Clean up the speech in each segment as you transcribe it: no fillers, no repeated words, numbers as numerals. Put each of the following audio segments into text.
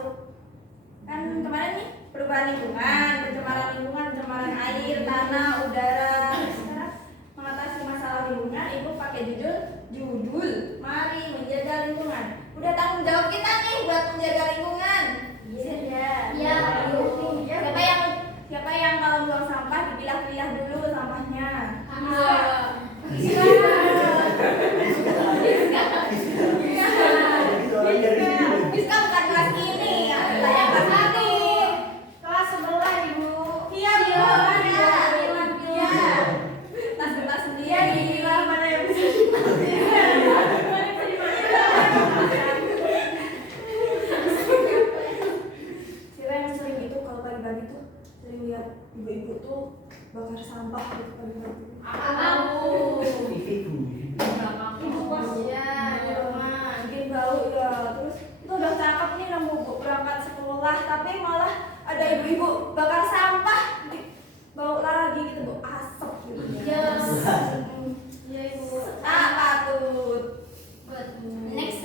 termasuk kan kemarin nih perubahan lingkungan, pencemaran air, tanah, udara. Sekarang mengatasi masalah lingkungan, ibu pakai judul mari menjaga lingkungan. Udah tanggung jawab kita nih buat menjaga lingkungan. Iya. Siapa yang kalau buang sampah dipilah-pilah dulu sampahnya. Bisa bukan kelas ini, saya kelas ini. Kelas sebelah ibu. Iya bu. Tas sendiri. Dibilang mana yang bisa dipakai. Siapa yang sering itu kalau pagi-pagi tuh sering lihat ibu-ibu tuh bakar sampah gitu pagi-pagi. Ibu pas di rumah bikin bau ya. Terus itu udah cakep nih nemu berangkat sekolah, tapi malah ada ibu-ibu bakar sampah, bau lagi gitu, bau asap gitu. Iya ibu. Patut. Next.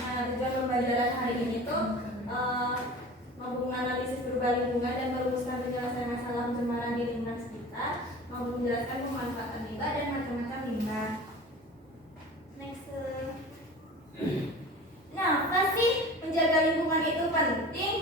Nah, tujuan pembelajaran hari ini tuh mampu menganalisis perubahan lingkungan dan merumuskan penyelesaian masalah pencemaran di lingkungan sekitar, mampu menjelaskan pemanfaatan limbah dan macam-macam limbah. Next. Nah, pasti menjaga lingkungan itu penting.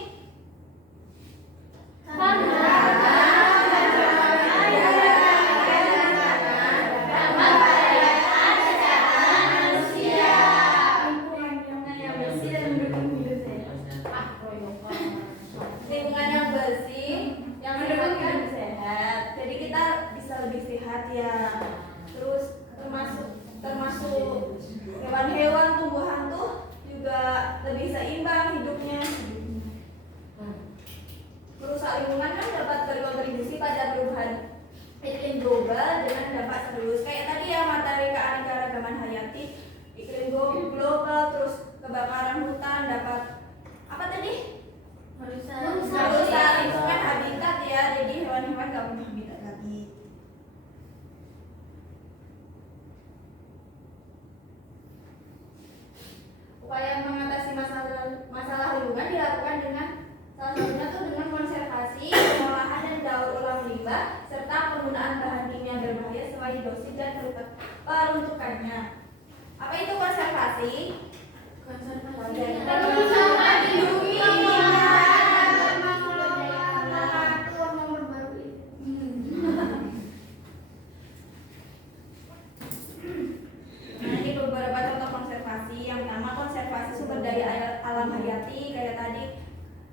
Lingkungan yang bersih, yang mendukung hidup sehat. Jadi kita bisa lebih sehat ya. Terus termasuk hewan-hewan, tumbuhan tuh juga lebih seimbang hidupnya. Merusak lingkungan kan dapat berkontribusi pada perubahan iklim global dengan dampak serius. Kayak tadi ya, materi keanekaragaman hayati, iklim global, terus kebakaran hutan dapat apa tadi? Merusak lingkungan habitat ya. Jadi hewan-hewan gak punya habitat lagi. Upaya mengatasi masalah lingkungan dilakukan dengan salah satunya tuh dengan konservasi, pengolahan dan daur ulang limbah serta penggunaan bahan kimia berbahaya sesuai dosis dan peruntukannya. Apa itu konservasi? Beberapa contoh konservasi. Yang pertama, konservasi sumber daya alam hayati kayak tadi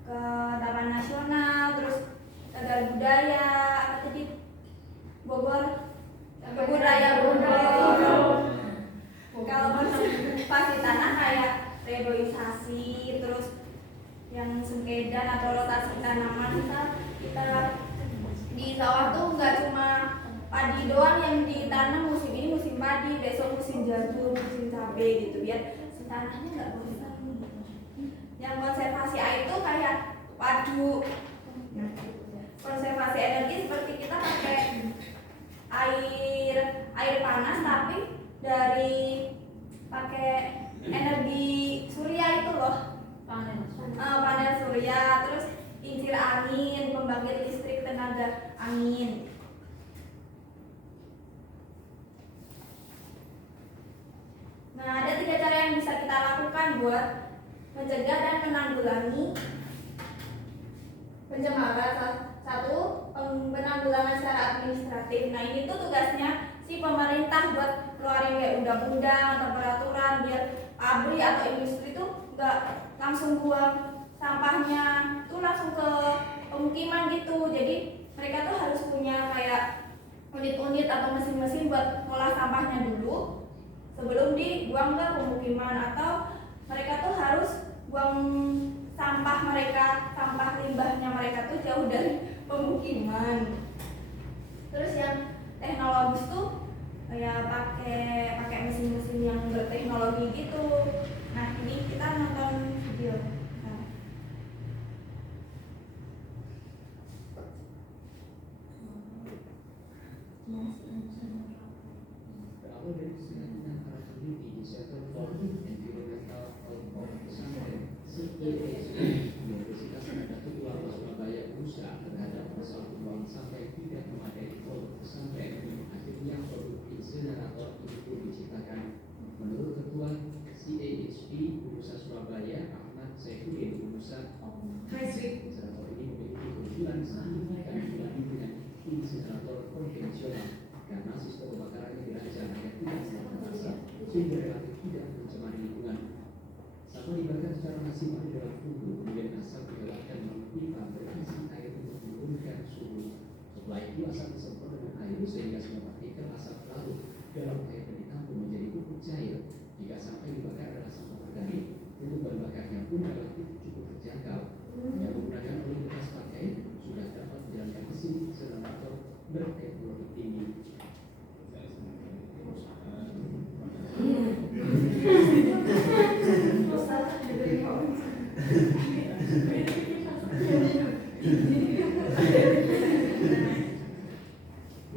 ke Taman Nasional, terus cagar budaya, apa tadi Bogor, Kebun Raya Bogor. Kalau konservasi tanah kayak reboisasi, terus yang sengkedan atau rotasi tanaman. Kita di sawah tuh nggak cuma padi doang yang ditanam, musim ini musim padi, besok musim jagung, musim cabai gitu, biar tanahnya nggak bosan. Yang konservasi air itu kayak padu. Konservasi energi seperti kita pakai air panas tapi dari pakai energi surya itu loh, panel surya, terus kincir angin, pembangkit listrik tenaga angin. Nah, ada 3 cara yang bisa kita lakukan buat mencegah dan menanggulangi pencemaran. 1, penanggulangan secara administratif. Nah, ini tuh tugasnya si pemerintah buat keluarin kayak undang-undang atau peraturan biar pabrik atau industri tuh nggak langsung buang sampahnya tuh langsung ke pemukiman gitu. Jadi mereka tuh harus punya kayak unit-unit atau mesin-mesin buat ngolah sampahnya dulu sebelum dibuang ke pemukiman, atau mereka tuh harus buang sampah limbahnya mereka tuh jauh dari pemukiman. Terus yang teknologis tuh kayak pakai mesin-mesin yang berteknologi gitu. Nah, ini kita nonton video. insinerator konvensional karena sistem pembakarannya dirancang agar tidak mengeluarkan asap sehingga relatif tidak mencemari lingkungan. Sampah dibakar secara maksimal di dalam tungku, kemudian asap dikeluarkan melalui pipa berisi air untuk menurunkan suhu. Setelah itu asap disemprot dengan air sehingga semua partikel asap larut dalam air dan ditampung menjadi pupuk cair. Jika sampai dibakar adalah sampah organik, untuk bahan bakarnya pun relatif cukup terjangkau. Yang menggunakan oleh bekas pakai sudah dapat menjalankan mesin insinerator berteknologi tinggi.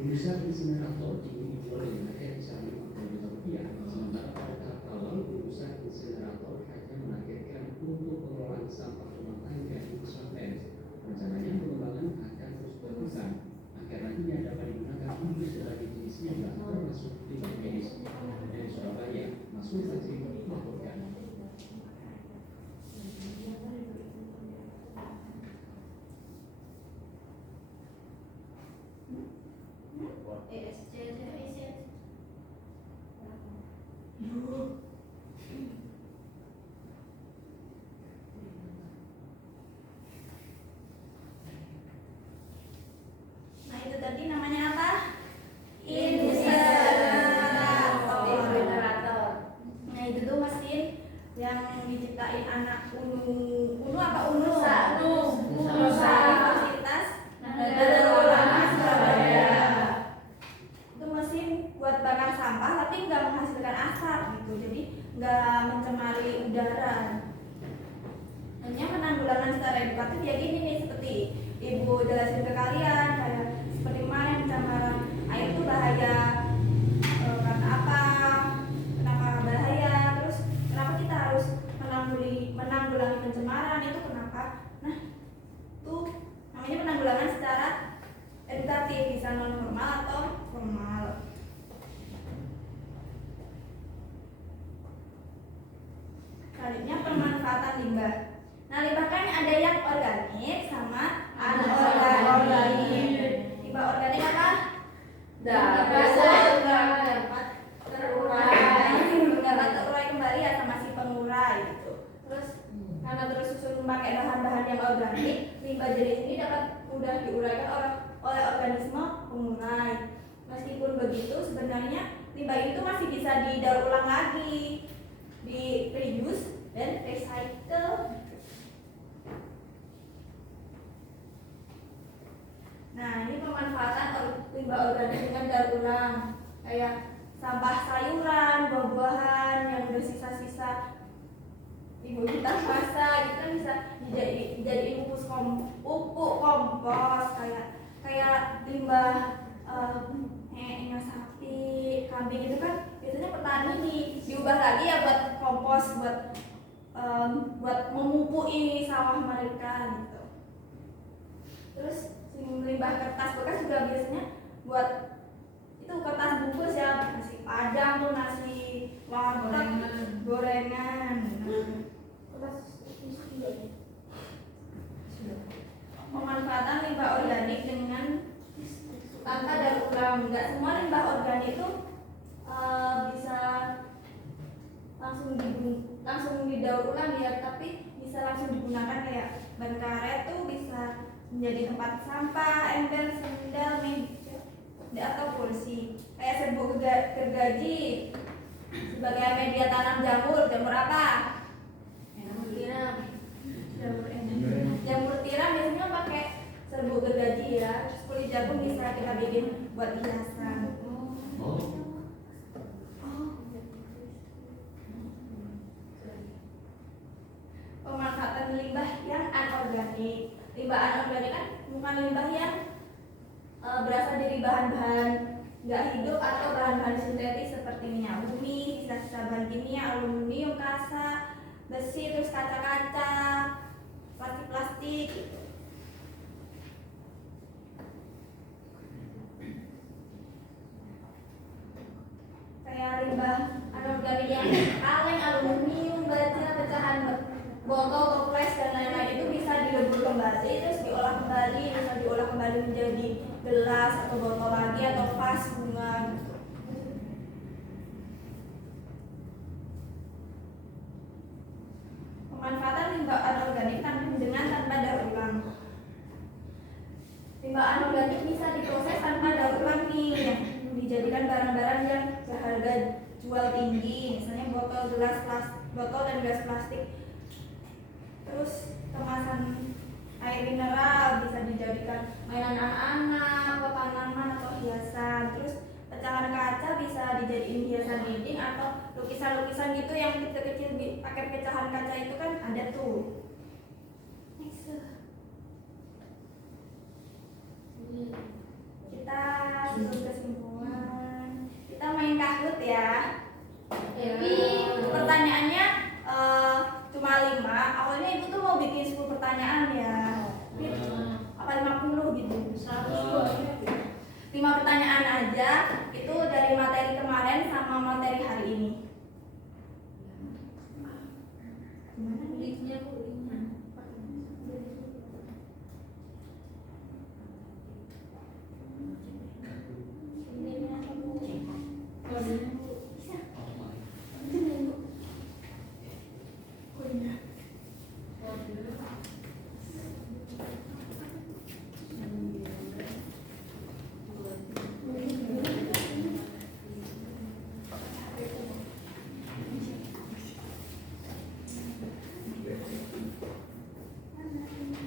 Urusan insinerator ini dijual dengan harga kisaran Rp50 juta, sementara pada tahap awal urusan insinerator hanya menargetkan untuk pengelolaan sampah rumah tangga di Pesantren. Rencananya pengembangan akan terus berkembang agar nantinya dapat digunakan untuk berbagai jenis limbah termasuk limbah medis. Dari Surabaya, Masuk Fajri melaporkan. Nah itu tadi namanya apa? Insinerator. Nah itu tuh mesin yang diciptain anak Unu apa Unu? Universitas Darul Ulama Surabaya. Itu mesin buat bakar sampah tapi nggak menghasilkan asap gitu, jadi nggak mencemari udara. Hanya penanggulangan secara edukatif ya gini nih, seperti Ibu jelasin ke kalian, kayak seperti kemarin pencemaran air itu bahaya karena apa? Kenapa bahaya? Terus kenapa kita harus menanggulangi pencemaran itu kenapa? Nah, itu namanya penanggulangan secara edukatif, bisa non formal atau formal. Selanjutnya pemanfaatan limbah. Nah, limbah kan ada yang organik sama anorganik. Limbah organik apa? Dapat terurai kembali atau masih pengurai gitu. Terus karena terus-terusan memakai bahan-bahan yang organik, limbah jenis ini dapat mudah diuraikan oleh organisme pengurai. Meskipun begitu, sebenarnya limbah itu masih bisa didaur ulang lagi, di reuse dan recycle. Nah, ini pemanfaatan limbah organik dengan daur ulang, kayak sampah sayuran, buah-buahan yang udah sisa-sisa ibu kita masak, itu kan bisa dijadiin pupuk kompos, kayak limbah sapi, kambing itu kan biasanya petani diubah lagi ya buat kompos, buat memupui sawah mereka gitu. Terus limbah kertas bekas juga biasanya buat itu kertas bungkus ya, nasi padang tuh, nasi warteg, gorengan. Pemanfaatan limbah organik dengan tanpa daur ulang. Nggak semua limbah organik itu bisa langsung didaur ulang ya, tapi bisa langsung digunakan, kayak ban karet tuh bisa menjadi tempat sampah, ember, sendal, meja atau kursi. Kayak serbuk gergaji sebagai media tanam jamur apa? Jamur tiram biasanya pakai serbuk gergaji ya. Kulit jagung bisa kita bikin buat hiasan. Pemanfaatan limbah yang anorganik. Limbah anorganik kan bukan limbah yang berasal dari bahan-bahan nggak hidup atau bahan-bahan sintetis seperti minyak bumi, sisa-sisa bahan kimia, aluminium, kasa, besi, terus kaca-kaca, plastik-plastik gitu. Kayak limbah anorganik yang kaleng, aluminium, baja, pecahan botol, toples dan lain-lain itu bisa dilebur kembali, terus diolah kembali, bisa diolah kembali menjadi gelas atau botol lagi atau vas bunga gitu. Pemanfaatan limbah anorganik dengan tanpa daur ulang. Limbah anorganik bisa diproses tanpa daur ulang nih, yang dijadikan barang-barang yang berharga jual tinggi, misalnya botol dan gelas plastik. Terus kemasan air mineral bisa dijadikan mainan anak-anak, pot tanaman atau hiasan. Terus pecahan kaca bisa dijadiin hiasan dinding atau lukisan-lukisan gitu yang kecil-kecil pakai pecahan kaca itu kan ada tuh. Next. Kita sebelum kesimpulan, kita main kahoot ya. Jadi pertanyaannya cuma 5. Awalnya ibu tuh mau bikin 10 pertanyaan ya. Apa 50 gitu? 5 pertanyaan aja. Itu dari materi kemarin sama materi hari ini. Gimana linknya Bu?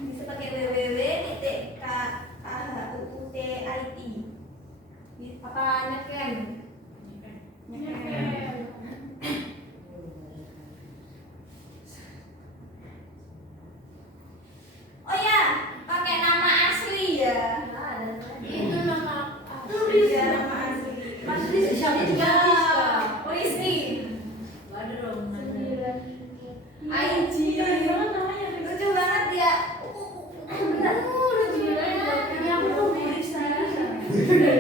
Bisa pakai www.khuut.it. Apa nyeken? Oh ya, pakai nama asli ya. Itu nama Iya, nama asli. Asli siapa juga bisa. Rizky. Ada dong. Aiji. Lucu banget ya. Bener. Lucu banget. Ini aku tuh bisa.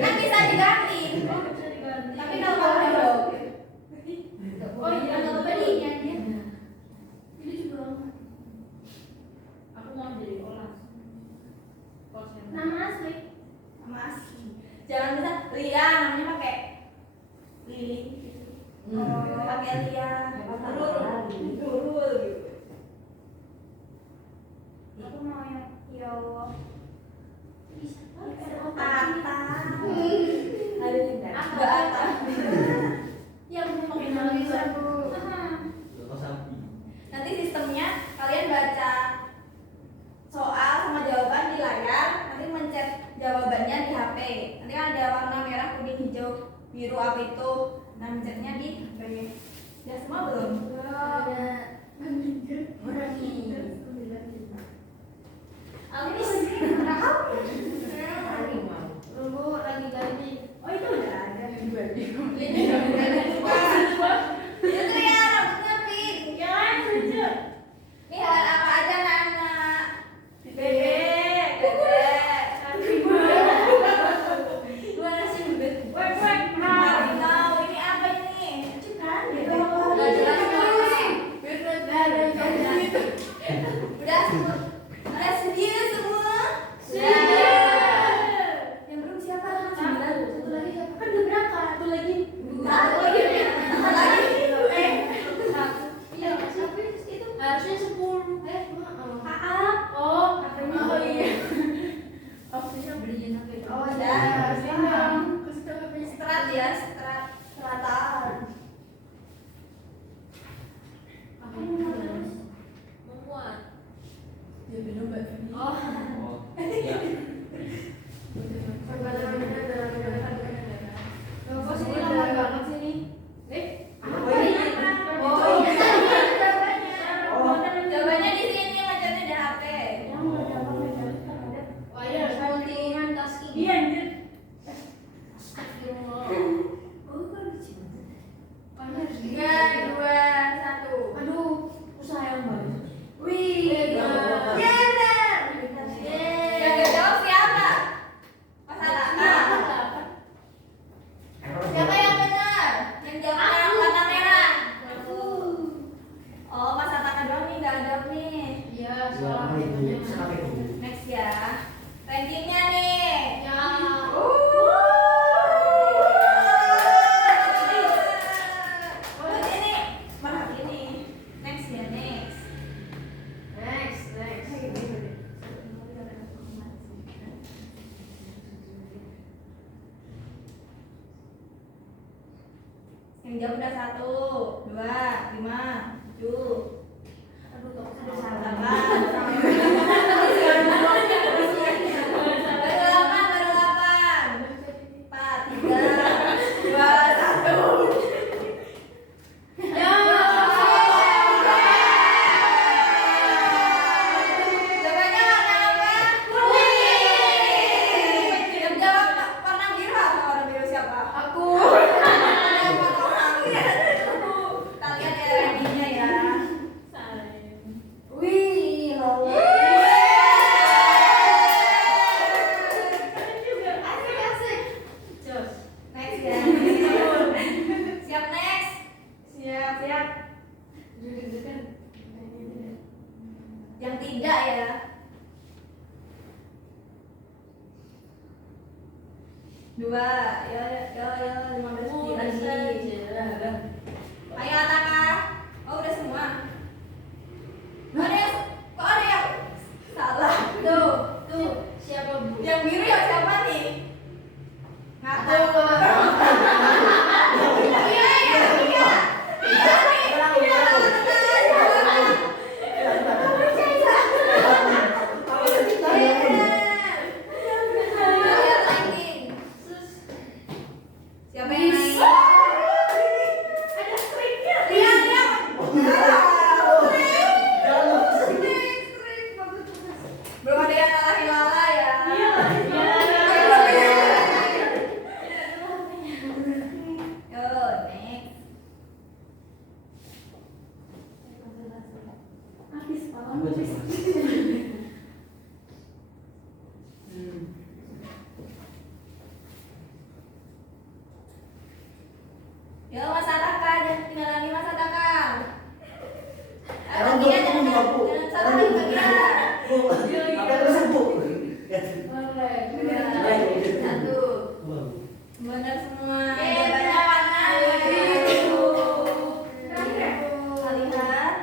Kan bisa diganti. Tapi kalau kamu dong. Oh iya, nggak apa-apa nih ya dia. Ini juga. Aku mau jadi olah. Nama asli. Nama asli. Jangan bisa Lia, namanya pakai Lili. Oh, pakai Lia. Nurul gitu. Aku mau yang Yo. Ata. Ada tidak? Enggak Ata. Ya, aku mau pakai nama bisa. Nanti sistemnya kalian baca soal sama jawaban di layar, nanti mencet jawabannya di HP. Nanti ada warna merah, kuning, hijau, biru apa itu. Nah, mencetnya di HP. Udah semua belum? Ada orang ini. Alvis, Tunggu lagi ganti. oh itu udah ada. Itu ya rambutnya pink. Jangan lucu. Ini hal apa aja anak-anak? Bebek. Gimana sih bebek? Wek. Harimau, ini apa ini? Lucu kan? Gitu. Nggak jelas apa sih? Udah semua. Ada sedia semua. Sudah. Yang belum siapa? Satu lagi siapa? Kan udah berapa? Satu lagi. Satu lagi. Satu lagi. Satu. Iya, tapi itu harusnya 10. Maaf. Oh, oh iya. Opsinya beliin apa itu? Oh ya. Strat ya, stratan. Apa yang harus memuat? Oh. Kok sini lama banget sini? Apa ini? Oh iya. Jawabannya di sini macetnya di HP. Oh iya, harus multitasking. Iya, anjir. Astagfirullah. Oh, kan lucu. Oh, ini harus 3, 2, 1. Aduh, usaha yang bagus. Wih. Iya. Iya benar. Yang gak jawab siapa? Mas Ataka. Siapa yang benar? Yang jawab yang warna merah. Oh, Mas Ataka doang nih nggak jawab nih. Iya, soalnya. Next ya. Rankingnya nih. Ya. Yang jauh udah 1, 2, 5, 7. Aduh, kok Aduh, salah. salah. Baru 8. 4, 3, 2, 1. Jawabannya warna apa? Kuning. Yang jawab warna biru apa? Warna biru siapa? Aku. Ada 4 orang. Kita lihat ya ratingnya ya. Wih, Asik. Jos. next ya. Siap next. Siap. Yang tidak ya. Dua, ya, 15 lagi. Ayo Ataka. Oh udah semua. Kok ada yang salah? Tuh, siapa Bu? Yang biru ya siapa nih? Ngaku. Siapa yang naik? Ada striknya. Belum ada yang ngalahin Lala ya. Yo, next. Habis Pak. Yo, Mas Ataka, jangan tinggal lagi Mas Ataka. Bagian jangan salah lagi bagian. Satu. Benar semua. Jawabannya warna biru. Lihat.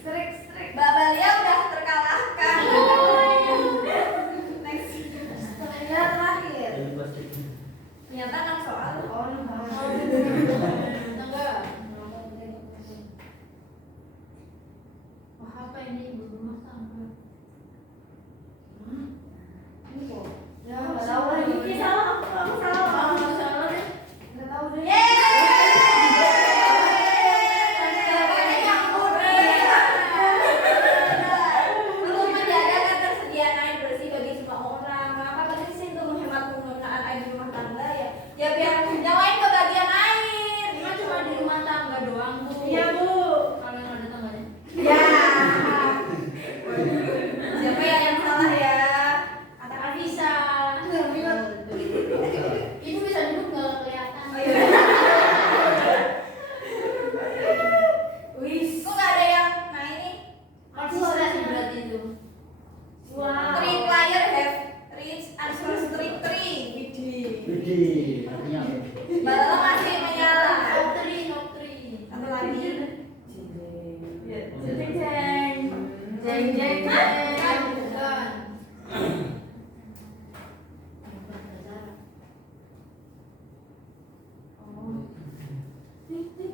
Strik. Mbak Balia udah terkalahkan. Next. Ya terakhir. Ternyata 6 soal. Wah, apa ini ibu rumah tangga? Ya, nggak tahu lagi. Ini salah. Aku salah. Kalau salah deh. Nggak tahu deh. Jawabannya yang putih. Untuk menjaga ketersediaan air bersih bagi semua orang. Mengapa penting sih untuk menghemat penggunaan air di rumah tangga ya? Ya biar yang lain kebagian air. Emang cuma di rumah tangga doang, Bu? Iya, Bu. Kalau yang ada tangganya? Ya. Siapa ya yang salah ya? Ataka Bisa. Ibu bisa duduk nggak kelihatan? Oh iya. Wih, kok nggak ada yang? Nah ini. Konsisten berarti itu. Three player have reached answer streak 3. Widih. Mbak Lala masih menyala. Top 3. Satu lagi. Jeng.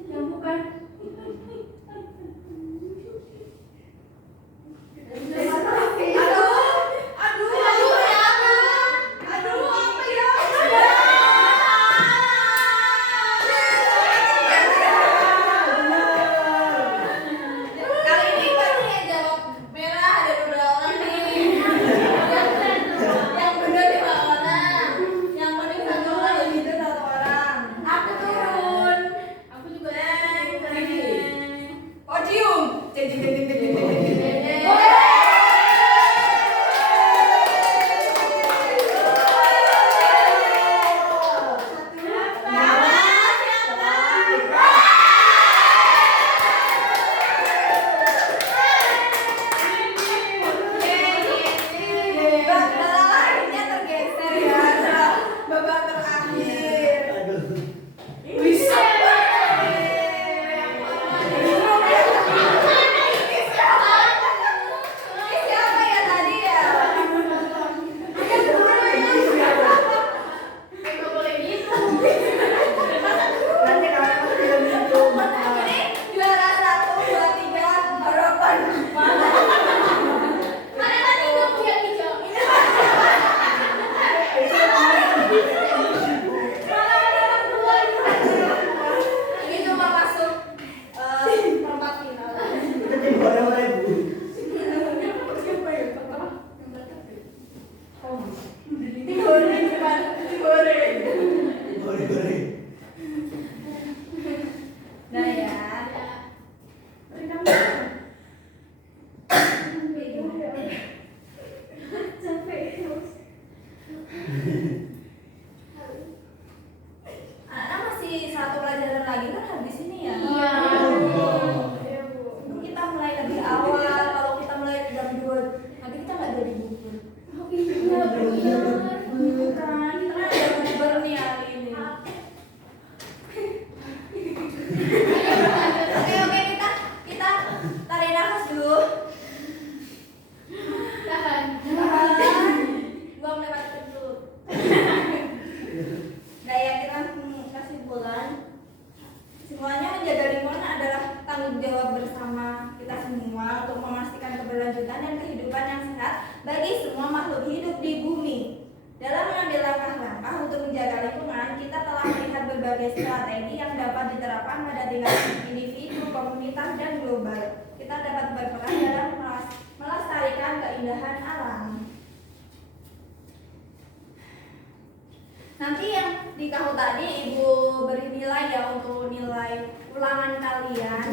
Yang bukan. Aduh, apa ya? masih satu pelajaran lagi kan habis ini ya. Iya. Kita mulai lebih awal. Kalau kita mulai jam 2, nanti kita nggak jadi bubur. Iya benar. Kan kita kan ada bubur nih hari ini. Oke, kita tarik nafas dulu. Tahan. Gua melewat pintu. Nah ya, kita kasih bulan. Semuanya menjaga lingkungan adalah tanggung jawab bersama kita semua untuk memastikan keberlanjutan dan kehidupan yang sehat bagi semua makhluk hidup di bumi. Dalam mengambil langkah-langkah untuk menjaga lingkungan, kita telah melihat berbagai strategi yang dapat diterapkan pada tingkat individu, komunitas, dan global. Kita dapat berperan dalam melestarikan keindahan alam. Nanti yang di KAU tadi Ibu beri nilai ya untuk nilai ulangan kalian.